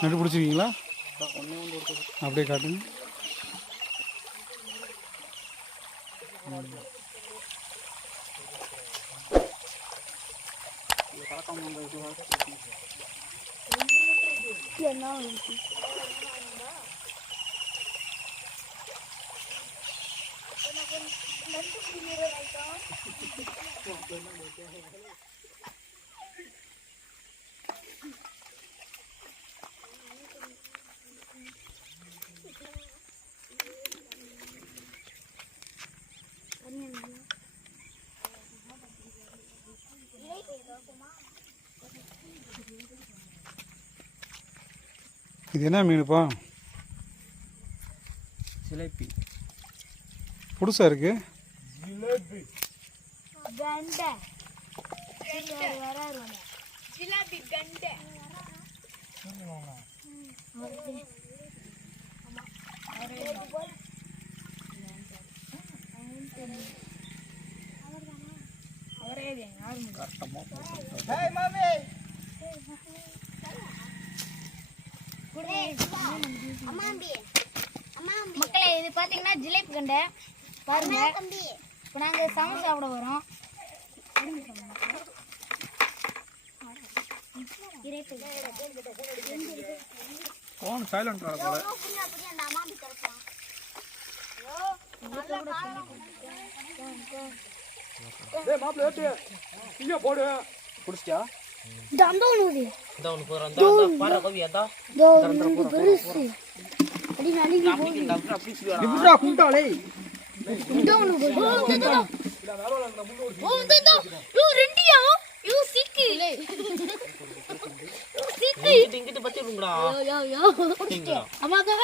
நட்டு பிடிச்சிருக்கீங்களா? அப்படியே காட்டுங்க. Ya ne oldu? Kenapa? Nanti giliran aja. இது என்ன மீனுப்பா சிலேபி புதுசாக இருக்கு? கண்டை. வராருங்க ஜிலாபி கண்டை மக்களே இது பாத்தீங்கன்னா ஜிலேபி கண்டை. பாருங்க. இப்போ நாங்கள் சமைச்சு சாப்பிட வரோம் ஃபோன் சைலண்ட் வர போல. அந்த இதோ யோ அம்மாக்காக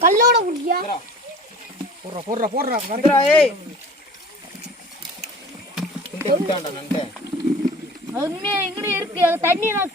கல்லோட முடியா போடுறா. போடுறா போடுறா ஏய். உண்மையா எங்கடி இருக்கு. அது தண்ணி நான்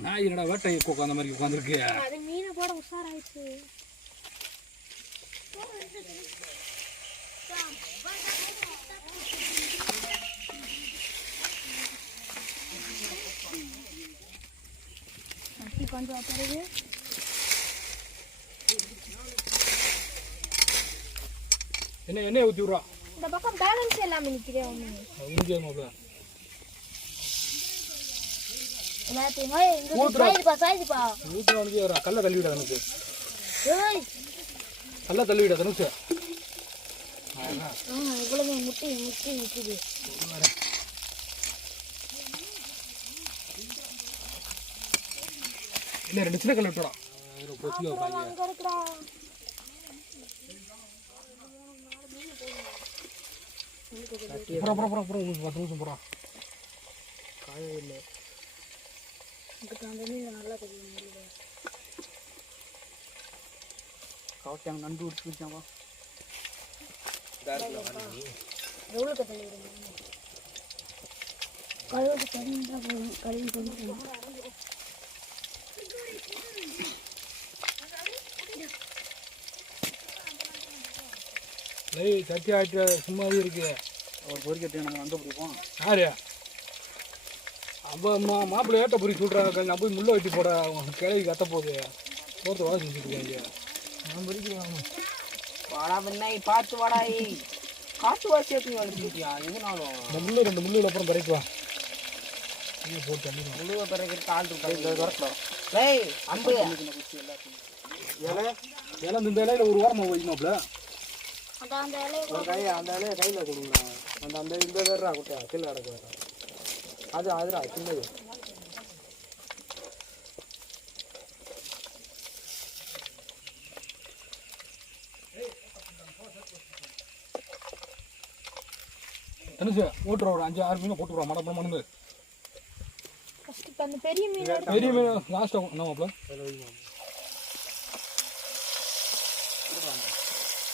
நான் என்னடா வேட்டை உட்காந்த மாதிரி உட்காந்துருக்கு அது மீனை போட உஷாராயிடுச்சு. கொஞ்சம் பிறகு. என்ன எண்ணெய் ஊற்றி விட்றா. இந்த பக்கம் பேலன்ஸ் எல்லாமே நிற்கிறேன் ஒன்று ஒரு கல்லை தள்ளி விட தனுக்கு ஏய். கல்லை தள்ளி விட தனுச்சு ஆமா இவ்வளவு முட்டி முட்டி நிற்குது இல்லை ரெண்டு சின்ன கல் விட்டுடா பொசியோ பாய் அங்க இருக்குடா. புறா புறா புறா புறா ஊசு அந்த மீன் நல்லா தெரியும் காவட்டியாங்க நண்டு விட்டுச்சாமா எவ்வளோ கத்தல் கழுவு தண்ணி போதும். கழுவி கொண்டு சட்டி ஆட்டு சும்மாவே இருக்கு. அவர் பொறிக்கட்டு நம்ம நண்டு பிடிப்போம். யாரு? அப்போ மா மாப்பிள்ளை ஏட்ட பொறி சொல்கிறாங்க நான் போய் முள்ள வெட்டி போட அவன் கிளவி கத்த போகுது. போகிறது வாழை செஞ்சுட்டு இருக்காங்க. நான் பொறிக்கிறேன் வாடா பண்ணாய் பார்த்து வாடா ஏய். காட்டு வாசி ஏற்றி வளர்த்துக்கிட்டியா எதுனாலும். இந்த முள்ளு ரெண்டு முள்ளுல அப்புறம் பறைக்கு வா ஐயோ, போட்டு முழுவ பிறகு ஆள் இருக்காங்க ஏய் அம்பு. இலை? இலை இந்த இலையில ஒரு வாரமாக வைக்கணும்ல? அந்த அந்த இலையை ஒரு கையை அந்த இலையை கையில் கொடுங்கண்ணா அந்த அந்த இந்த வேறா குட்டியா கீழே கிடக்கு வேற அது அதுடா சின்னது. தனுசு ஓட்டுற ஒரு அஞ்சு ஆறு மீன் போட்டுருவோம் மட மணந்து பெரிய மீன் பெரிய மீன் லாஸ்ட்டாக என்ன மாப்பிள?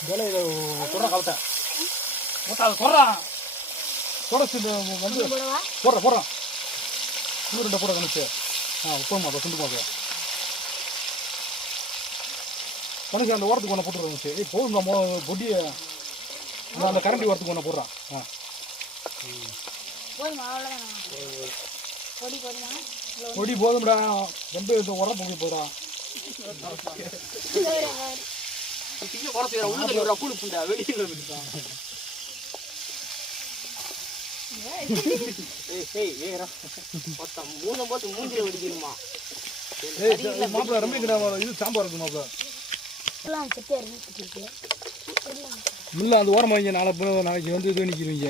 வேலை இதை சொல்கிறேன் சொல்கிறான் தொடச்சு வந்து போடவா? போடுறேன் போடுறேன் இன்னும் ரெண்டு போட கணிச்சு ஆ உப்பமா அதை துண்டு பார்க்க. கணிச்சு அந்த ஓரத்துக்கு ஒன்று போட்டுருவோம் சரி ஏய் போதும் நம்ம பொடியை நான் அந்த கரண்டி ஓரத்துக்கு ஒன்று போடுறான் ஆ. பொடி போதுமா? பொடி போதும்டா. ரொம்ப இது உரம் பொங்கி போடா உள்ள வெளியில் விட்டுட்டான் ஏய் ஏய் ஏய் ரா. மொத்தம் மூணு போட்டு மூஞ்சில வெடிக்கணுமா ஏய் மாப்பிள்ள ரொம்ப இது சாம்பார் இருக்கு மாப்பிள்ள எல்லாம் செட்டே இருக்கு முல்ல அந்த ஓரம் வைங்க. நாளை போய் நாளைக்கு வந்து இது நிற்கிறீங்க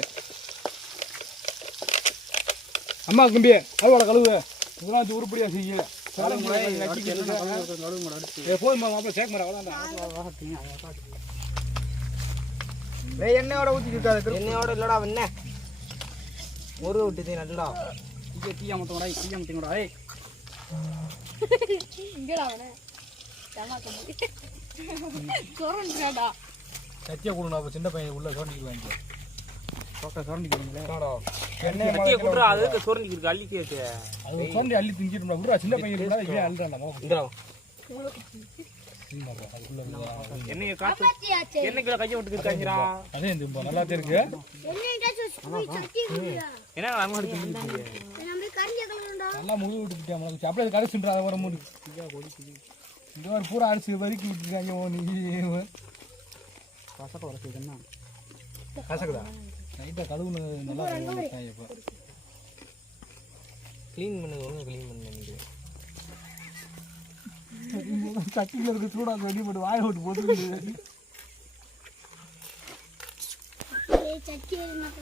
அம்மா கம்பி அழுவோட கழுவு. இதெல்லாம் வச்சு உருப்படியா செய்ய போதுமா மாப்பிள்ள சேர்க்க மாட்டா அவ்வளோதான் எண்ணெயோட ஊற்றிக்கிட்டு எண்ணெயோட இல்லடா என்ன ஒரு விட்டுது நல்லா. தீயா மத்தோடா தீயா மத்தோடா ஏய். இங்கடா அவன. கொரன்றாடா சத்தியா கொடுங்க அப்போ சின்ன பையன் உள்ள சோண்டிக்குவாங்க கத்திய குடுறா அதுக்கு சோர்னிக்கு இருக்கு அள்ளிக்கு இருக்கு அது சோண்டி அள்ளி திங்கிட்டு விடுறா சின்ன பையன் இவன் அள்ளுறான் இந்தா. எண்ணெயை காத்து எண்ணெய்க்குள்ள கையை விட்டு இருக்காங்கடா அதே இந்த நல்லா இருக்கு என்ன நல்லா முழு நம்மளுக்கு அப்படியே கடைசின்றா வர மூணு இந்த மாதிரி பூரா அரிசி வறுக்கி விட்டுருக்காங்க ஓ நீ கசக்க வர செய்யுதுன்னா கசக்குதா? லைட்டாக கழுவுனு நல்லா இப்போ. க்ளீன் க்ளீன் சட்டியில் இருக்க சூடாக ரெடி போட்டு வாயை விட்டு போட்டு சட்டி நான்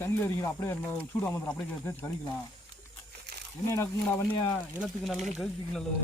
தண்ணியில் இருக்கீங்க அப்படியே சூடு அமர்ந்து அப்படியே தேய்ச்சி கழிக்கலாம் என்ன எனக்குங்கடா வண்ணியா இலத்துக்கு நல்லது கழுத்துக்கு நல்லது